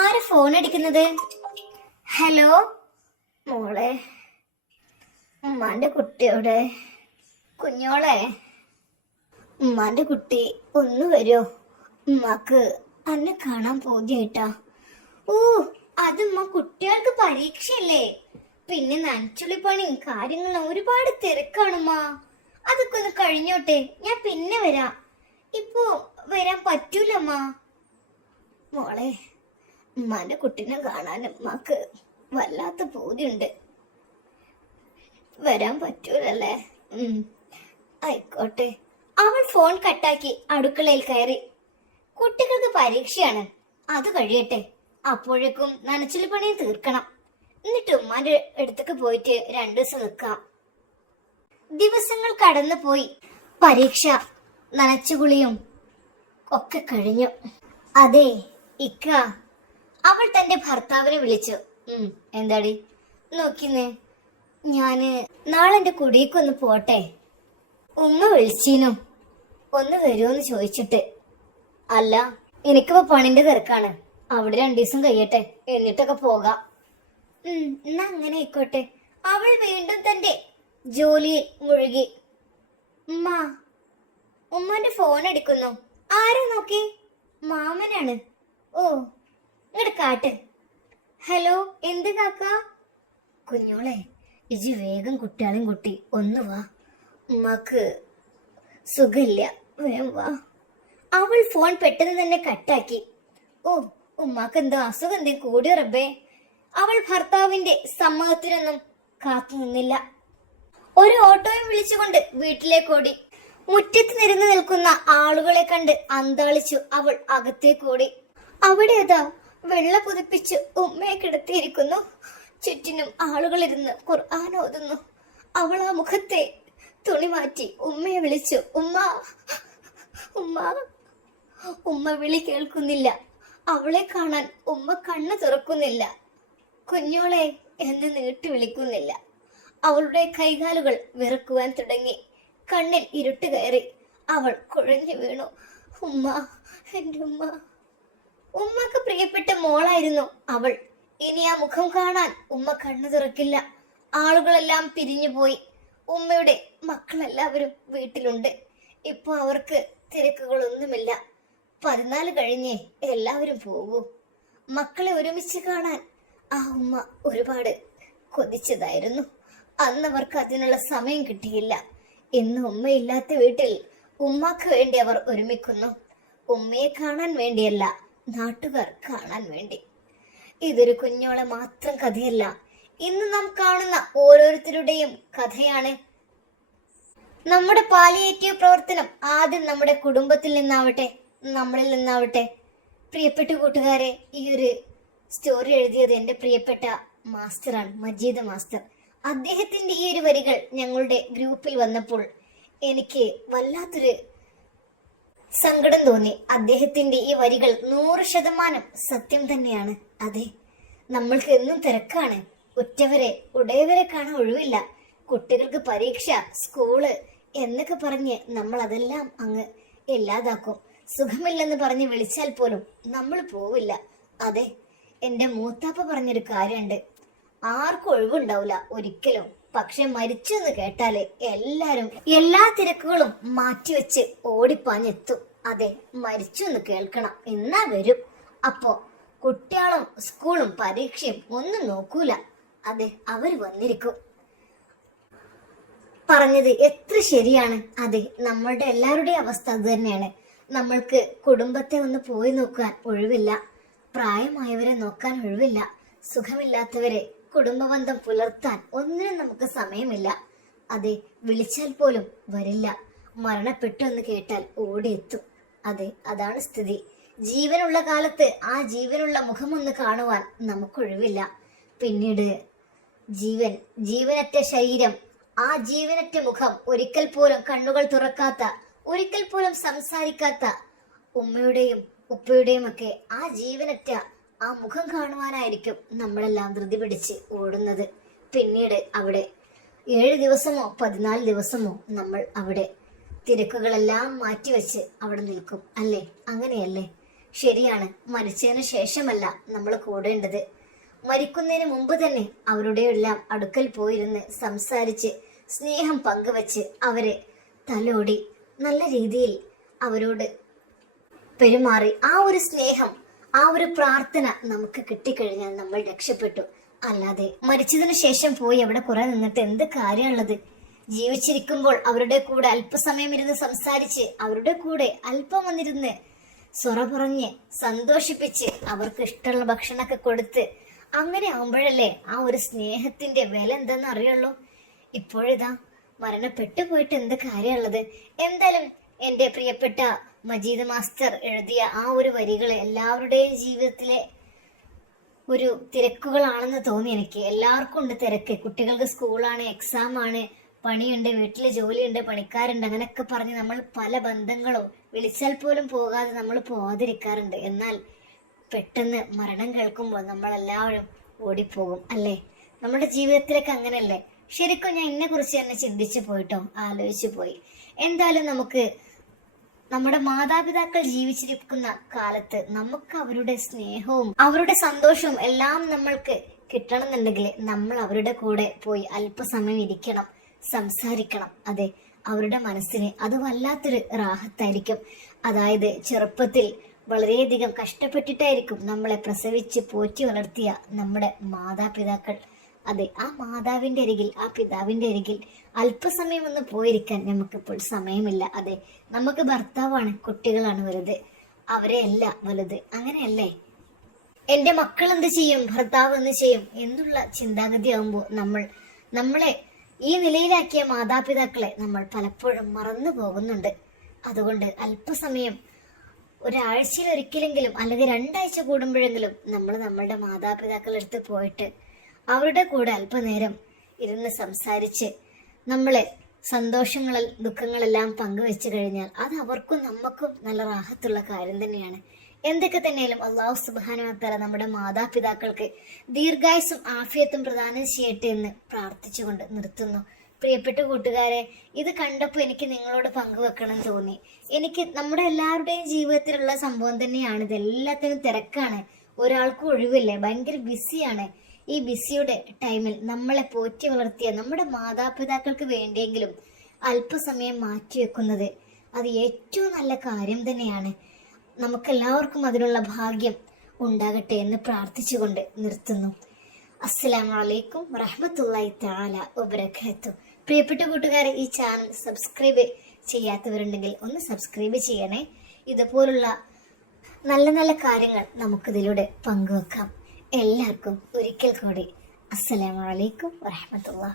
ആര് ഫോൺ അടിക്കുന്നത് ഹലോ മോളെ ഉമ്മാന്റെ കുട്ടിയോടെ കുഞ്ഞോളെ ഉമ്മാന്റെ കുട്ടി ഒന്ന് വരോ ഉമ്മാക്ക് അന്നെ കാണാൻ പോതിയായിട്ടാ ഓ അതുമ്മ കുട്ടികൾക്ക് പരീക്ഷയല്ലേ പിന്നെ പണിയും കാര്യങ്ങളും ഒരുപാട് തിരക്കാണുമ്മ അതൊക്കെ ഒന്ന് കഴിഞ്ഞോട്ടെ ഞാൻ പിന്നെ വരാം ഇപ്പോ വരാൻ പറ്റൂലമ്മ മോളെ മാന്റെ കുട്ടീനെ കാണാൻ ഉമ്മാക്ക് വല്ലാത്ത പൂതിയുണ്ട് വരാൻ പറ്റൂലല്ലേ ആയിക്കോട്ടെ അവൾ ഫോൺ കട്ടാക്കി അടുക്കളയിൽ കയറി കുട്ടികൾക്ക് പരീക്ഷയാണ് അത് കഴിയട്ടെ അപ്പോഴേക്കും നനച്ചില് പണി തീർക്കണം എന്നിട്ട് ഉമ്മാന്റെ അടുത്തേക്ക് പോയിട്ട് രണ്ടു ദിവസം നിൽക്കാം ദിവസങ്ങൾ കടന്നു പോയി പരീക്ഷ നനച്ചുകുളിയും ഒക്കെ കഴിഞ്ഞു അതെ ഇക്ക അവൾ തന്റെ ഭർത്താവിനെ വിളിച്ചു എന്താടി നോക്കിന്നേ ഞാന് നാളെ എന്റെ കുടിയേക്കൊന്ന് പോട്ടെ ഉമ്മ വിളിച്ചീനോ ഒന്ന് വരുമോന്ന് ചോദിച്ചിട്ട് അല്ല എനിക്കിപ്പോ പണിന്റെ തിരക്കാണ് അവിടെ രണ്ടു ദിവസം കഴിയട്ടെ എന്നിട്ടൊക്കെ പോകാം എന്നാ അങ്ങനെ ആയിക്കോട്ടെ അവൾ വീണ്ടും തന്റെ ജോലിയിൽ മുഴുകി ഉമ്മ ഉമ്മന്റെ ഫോൺ എടുക്കുന്നു ആരാ നോക്കി മാമനാണ് ഓ ഇങ്ങോട്ട് കാട്ട് ഹലോ എന്ത് കാക്ക കുഞ്ഞോളെ ഇജി വേഗം കുട്ടിയാളും കുട്ടി ഒന്ന് വാ ഉമ്മക്ക് സുഖമില്ല വേഗം വാ അവൾ ഫോൺ പെട്ടെന്ന് തന്നെ കട്ടാക്കി ഓ ഉമ്മാക്ക് എന്തോ അസുഖം എന്തേ കൂടി റബ്ബേ അവൾ ഭർത്താവിന്റെ സമ്മതത്തിനൊന്നും കാത്തു നിന്നില്ല ഒരു ഓട്ടോയും വിളിച്ചുകൊണ്ട് വീട്ടിലേക്ക് ഓടി മുറ്റത്ത് നിരന്ന് നിൽക്കുന്ന ആളുകളെ കണ്ട് അന്താളിച്ചു അവൾ അകത്തേക്കോടി അവിടെ ഏതാ വെള്ള പുതിപ്പിച്ച് ഉമ്മയെ കിടത്തിയിരിക്കുന്നു ചുറ്റിനും ആളുകളിരുന്ന് ഖുർആൻ ഓതുന്നു അവൾ ആ മുഖത്തെ തുണി മാറ്റി ഉമ്മയെ വിളിച്ചു ഉമ്മ ഉമ്മ ഉമ്മ വിളി കേൾക്കുന്നില്ല അവളെ കാണാൻ ഉമ്മ കണ്ണ് തുറക്കുന്നില്ല കുഞ്ഞോളെ എന്ന് നീട്ടി വിളിക്കുന്നില്ല അവളുടെ കൈകാലുകൾ വിറക്കുവാൻ തുടങ്ങി കണ്ണിൽ ഇരുട്ട് കയറി അവൾ കുഴഞ്ഞു വീണു ഉമ്മ എൻ്റെ ഉമ്മ ഉമ്മക്ക് പ്രിയപ്പെട്ട മോളായിരുന്നു അവൾ ഇനി ആ മുഖം കാണാൻ ഉമ്മ കണ്ണു തുറക്കില്ല ആളുകളെല്ലാം പിരിഞ്ഞുപോയി ഉമ്മയുടെ മക്കളെല്ലാവരും വീട്ടിലുണ്ട് ഇപ്പൊ അവർക്ക് തിരക്കുകളൊന്നുമില്ല പതിനാല് കഴിഞ്ഞേ എല്ലാവരും പോകൂ മക്കളെ ഒരുമിച്ച് കാണാൻ ആ ഉമ്മ ഒരുപാട് കൊതിച്ചതായിരുന്നു അവർക്ക് അതിനുള്ള സമയം കിട്ടിയില്ല ഇന്ന് ഉമ്മയില്ലാത്ത വീട്ടിൽ ഉമ്മക്ക് വേണ്ടി അവർ ഒരുമിക്കുന്നു ഉമ്മയെ കാണാൻ വേണ്ടിയല്ല നാട്ടുകാർ കാണാൻ വേണ്ടി ഇതൊരു കുഞ്ഞോളെ മാത്രം കഥയല്ല ഇന്ന് നാം കാണുന്ന ഓരോരുത്തരുടെയും കഥയാണ് നമ്മുടെ പാലിയേറ്റീവ് പ്രവർത്തനം ആദ്യം നമ്മുടെ കുടുംബത്തിൽ നിന്നാവട്ടെ നമ്മളിൽ നിന്നാവട്ടെ പ്രിയപ്പെട്ട കൂട്ടുകാരെ ഈ ഒരു സ്റ്റോറി എഴുതിയത് എൻ്റെ പ്രിയപ്പെട്ട മാസ്റ്ററാണ് മജീദ് മാസ്റ്റർ അദ്ദേഹത്തിൻ്റെ ഈ ഒരു വരികൾ ഞങ്ങളുടെ ഗ്രൂപ്പിൽ വന്നപ്പോൾ എനിക്ക് വല്ലാത്തൊരു സങ്കടം തോന്നി അദ്ദേഹത്തിന്റെ ഈ വരികൾ നൂറ് ശതമാനം സത്യം തന്നെയാണ് അതെ നമ്മൾക്ക് എന്നും തിരക്കാണ് ഉറ്റവരെ ഉടയവരെ കാണാൻ ഒഴിവില്ല കുട്ടികൾക്ക് പരീക്ഷ സ്കൂള് എന്നൊക്കെ പറഞ്ഞ് നമ്മൾ അതെല്ലാം അങ്ങ് ഇല്ലാതാക്കും സുഖമില്ലെന്ന് പറഞ്ഞ് വിളിച്ചാൽ പോലും നമ്മൾ പോവില്ല അതെ എന്റെ മൂത്താപ്പ പറഞ്ഞൊരു കാര്യമുണ്ട് ആർക്കും ഒഴിവുണ്ടാവില്ല ഒരിക്കലും പക്ഷെ മരിച്ചു എന്ന് കേട്ടാല് എല്ലാരും എല്ലാ തിരക്കുകളും മാറ്റിവെച്ച് ഓടിപ്പാഞ്ഞെത്തും അതെ മരിച്ചു എന്ന് കേൾക്കണം എന്നാ വരും അപ്പോ കുട്ടികളും സ്കൂളും പരീക്ഷയും ഒന്നും നോക്കൂല അതെ അവർ വന്നിരിക്കും പറഞ്ഞത് എത്ര ശരിയാണ് അതെ നമ്മളുടെ എല്ലാവരുടെയും അവസ്ഥ അത് തന്നെയാണ് നമ്മൾക്ക് കുടുംബത്തെ ഒന്ന് പോയി നോക്കാൻ ഒഴിവില്ല പ്രായമായവരെ നോക്കാൻ ഒഴിവില്ല സുഖമില്ലാത്തവരെ ബന്ധം പുലർത്താൻ ഒന്നിനും നമുക്ക് സമയമില്ല അതെ വിളിച്ചാൽ പോലും വരില്ല മരണപ്പെട്ടു എന്ന് കേട്ടാൽ ഓടിയെത്തും അതെ അതാണ് സ്ഥിതി ജീവനുള്ള കാലത്ത് ആ ജീവനുള്ള മുഖമൊന്ന് കാണുവാൻ നമുക്കൊഴിവില്ല പിന്നീട് ജീവൻ ജീവനറ്റ ശരീരം ആ ജീവനറ്റ മുഖം ഒരിക്കൽ പോലും കണ്ണുകൾ തുറക്കാത്ത ഒരിക്കൽ പോലും സംസാരിക്കാത്ത ഉമ്മയുടെയും ഉപ്പയുടെയും ഒക്കെ ആ ജീവനറ്റ ആ മുഖം കാണുവാനായിരിക്കും നമ്മളെല്ലാം ധൃതി പിടിച്ച് ഓടുന്നത് പിന്നീട് അവിടെ ഏഴ് ദിവസമോ പതിനാല് ദിവസമോ നമ്മൾ അവിടെ തിരക്കുകളെല്ലാം മാറ്റിവെച്ച് അവിടെ നിൽക്കും അല്ലേ അങ്ങനെയല്ലേ ശരിയാണ് മരിച്ചതിന് ശേഷമല്ല നമ്മൾ കൂടേണ്ടത് മരിക്കുന്നതിന് മുമ്പ് തന്നെ അവരുടെ എല്ലാം അടുക്കൽ പോയിരുന്ന് സംസാരിച്ച് സ്നേഹം പങ്കുവച്ച് അവരെ തലോടി നല്ല രീതിയിൽ അവരോട് പെരുമാറി ആ ഒരു സ്നേഹം ആ ഒരു പ്രാർത്ഥന നമുക്ക് കിട്ടിക്കഴിഞ്ഞാൽ നമ്മൾ രക്ഷപ്പെട്ടു അല്ലാതെ മരിച്ചതിനു ശേഷം പോയി അവിടെ കുറെ നിന്നിട്ട് എന്ത് കാര്യമുള്ളത് ജീവിച്ചിരിക്കുമ്പോൾ അവരുടെ കൂടെ അല്പസമയം ഇരുന്ന് സംസാരിച്ച് അവരുടെ കൂടെ അല്പം വന്നിരുന്ന് സ്വറ പറഞ്ഞ് സന്തോഷിപ്പിച്ച് അവർക്ക് ഇഷ്ടമുള്ള ഭക്ഷണമൊക്കെ കൊടുത്ത് അങ്ങനെ ആവുമ്പോഴല്ലേ ആ ഒരു സ്നേഹത്തിന്റെ വില എന്തെന്ന് അറിയുള്ളൂ ഇപ്പോഴിതാ മരണപ്പെട്ടു പോയിട്ട് എന്ത് കാര്യമുള്ളത് എന്തായാലും എൻ്റെ പ്രിയപ്പെട്ട മജീദ് മാസ്റ്റർ എഴുതിയ ആ ഒരു വരികൾ എല്ലാവരുടെയും ജീവിതത്തിലെ ഒരു തിരക്കുകളാണെന്ന് തോന്നി എനിക്ക് എല്ലാവർക്കും ഉണ്ട് തിരക്ക് കുട്ടികൾക്ക് സ്കൂളാണ് എക്സാം ആണ് പണിയുണ്ട് വീട്ടിൽ ജോലിയുണ്ട് പണിക്കാരുണ്ട് അങ്ങനെയൊക്കെ പറഞ്ഞ് നമ്മൾ പല ബന്ധങ്ങളും വിളിച്ചാൽ പോലും പോകാതെ നമ്മൾ പോകാതിരിക്കാറുണ്ട് എന്നാൽ പെട്ടെന്ന് മരണം കേൾക്കുമ്പോൾ നമ്മളെല്ലാവരും ഓടിപ്പോകും അല്ലേ നമ്മുടെ ജീവിതത്തിലേക്ക് അങ്ങനെയല്ലേ ശരിക്കും ഞാൻ ഇന്നെ കുറിച്ച് തന്നെ ചിന്തിച്ചു പോയിട്ടോ ആലോചിച്ചു പോയി എന്തായാലും നമുക്ക് നമ്മുടെ മാതാപിതാക്കൾ ജീവിച്ചിരിക്കുന്ന കാലത്ത് നമുക്ക് അവരുടെ സ്നേഹവും അവരുടെ സന്തോഷവും എല്ലാം നമ്മൾക്ക് കിട്ടണമെന്നുണ്ടെങ്കിൽ നമ്മൾ അവരുടെ കൂടെ പോയി അല്പസമയം ഇരിക്കണം സംസാരിക്കണം അതെ അവരുടെ മനസ്സിന് അത് വല്ലാത്തൊരു റാഹത്തായിരിക്കും അതായത് ചെറുപ്പത്തിൽ വളരെയധികം കഷ്ടപ്പെട്ടിട്ടായിരിക്കും നമ്മളെ പ്രസവിച്ച് പോറ്റി വളർത്തിയ നമ്മുടെ മാതാപിതാക്കൾ അതെ ആ മാതാവിൻ്റെ അരികിൽ ആ പിതാവിൻ്റെ അരികിൽ അല്പസമയം ഒന്ന് പോയിരിക്കാൻ നമുക്കിപ്പോൾ സമയമില്ല അതെ നമുക്ക് ഭർത്താവാണ് കുട്ടികളാണ് വലുത് അവരെയല്ല വലുത് അങ്ങനെയല്ലേ എൻ്റെ മക്കൾ എന്ത് ചെയ്യും ഭർത്താവ് എന്ത് ചെയ്യും എന്നുള്ള ചിന്താഗതി ആകുമ്പോൾ നമ്മൾ നമ്മളെ ഈ നിലയിലാക്കിയ മാതാപിതാക്കളെ നമ്മൾ പലപ്പോഴും മറന്നു പോകുന്നുണ്ട് അതുകൊണ്ട് അല്പസമയം ഒരാഴ്ചയിൽ ഒരിക്കലെങ്കിലും അല്ലെങ്കിൽ രണ്ടാഴ്ച കൂടുമ്പോഴെങ്കിലും നമ്മൾ നമ്മളുടെ മാതാപിതാക്കളുടെ പോയിട്ട് അവരുടെ കൂടെ അല്പനേരം ഇരുന്ന് സംസാരിച്ച് നമ്മളെ സന്തോഷങ്ങൾ ദുഃഖങ്ങളെല്ലാം പങ്കുവെച്ചു കഴിഞ്ഞാൽ അത് അവർക്കും നമുക്കും നല്ല റാഹത്തുള്ള കാര്യം തന്നെയാണ് എന്തൊക്കെ തന്നെയാലും അള്ളാഹു സുബാനുമാത്തല നമ്മുടെ മാതാപിതാക്കൾക്ക് ദീർഘായുസും ആഫിയത്തും പ്രദാനം ചെയ്യട്ടെ എന്ന് പ്രാർത്ഥിച്ചുകൊണ്ട് നിർത്തുന്നു പ്രിയപ്പെട്ട കൂട്ടുകാരെ ഇത് കണ്ടപ്പോൾ എനിക്ക് നിങ്ങളോട് പങ്കുവെക്കണം തോന്നി എനിക്ക് നമ്മുടെ എല്ലാവരുടെയും ജീവിതത്തിലുള്ള സംഭവം തന്നെയാണ് ഇത് എല്ലാത്തിനും തിരക്കാണ് ഒരാൾക്കും ഒഴിവില്ലേ ഭയങ്കര ബിസിയാണ് ഈ ബിസിയുടെ ടൈമിൽ നമ്മളെ പോറ്റി വളർത്തിയ നമ്മുടെ മാതാപിതാക്കൾക്ക് വേണ്ടിയെങ്കിലും അല്പസമയം വെക്കുന്നത് അത് ഏറ്റവും നല്ല കാര്യം തന്നെയാണ് നമുക്കെല്ലാവർക്കും അതിനുള്ള ഭാഗ്യം ഉണ്ടാകട്ടെ എന്ന് പ്രാർത്ഥിച്ചുകൊണ്ട് നിർത്തുന്നു അസ്സലാം വലൈക്കും റഹ്മത്തുള്ളി താല ഉപരഖത്തു പ്രിയപ്പെട്ട കൂട്ടുകാരെ ഈ ചാനൽ സബ്സ്ക്രൈബ് ചെയ്യാത്തവരുണ്ടെങ്കിൽ ഒന്ന് സബ്സ്ക്രൈബ് ചെയ്യണേ ഇതുപോലുള്ള നല്ല നല്ല കാര്യങ്ങൾ നമുക്കിതിലൂടെ പങ്കുവെക്കാം എല്ലാവർക്കും ഒരിക്കൽ കൂടി അസ്സലാമലൈക്കും വരഹമത്തുള്ള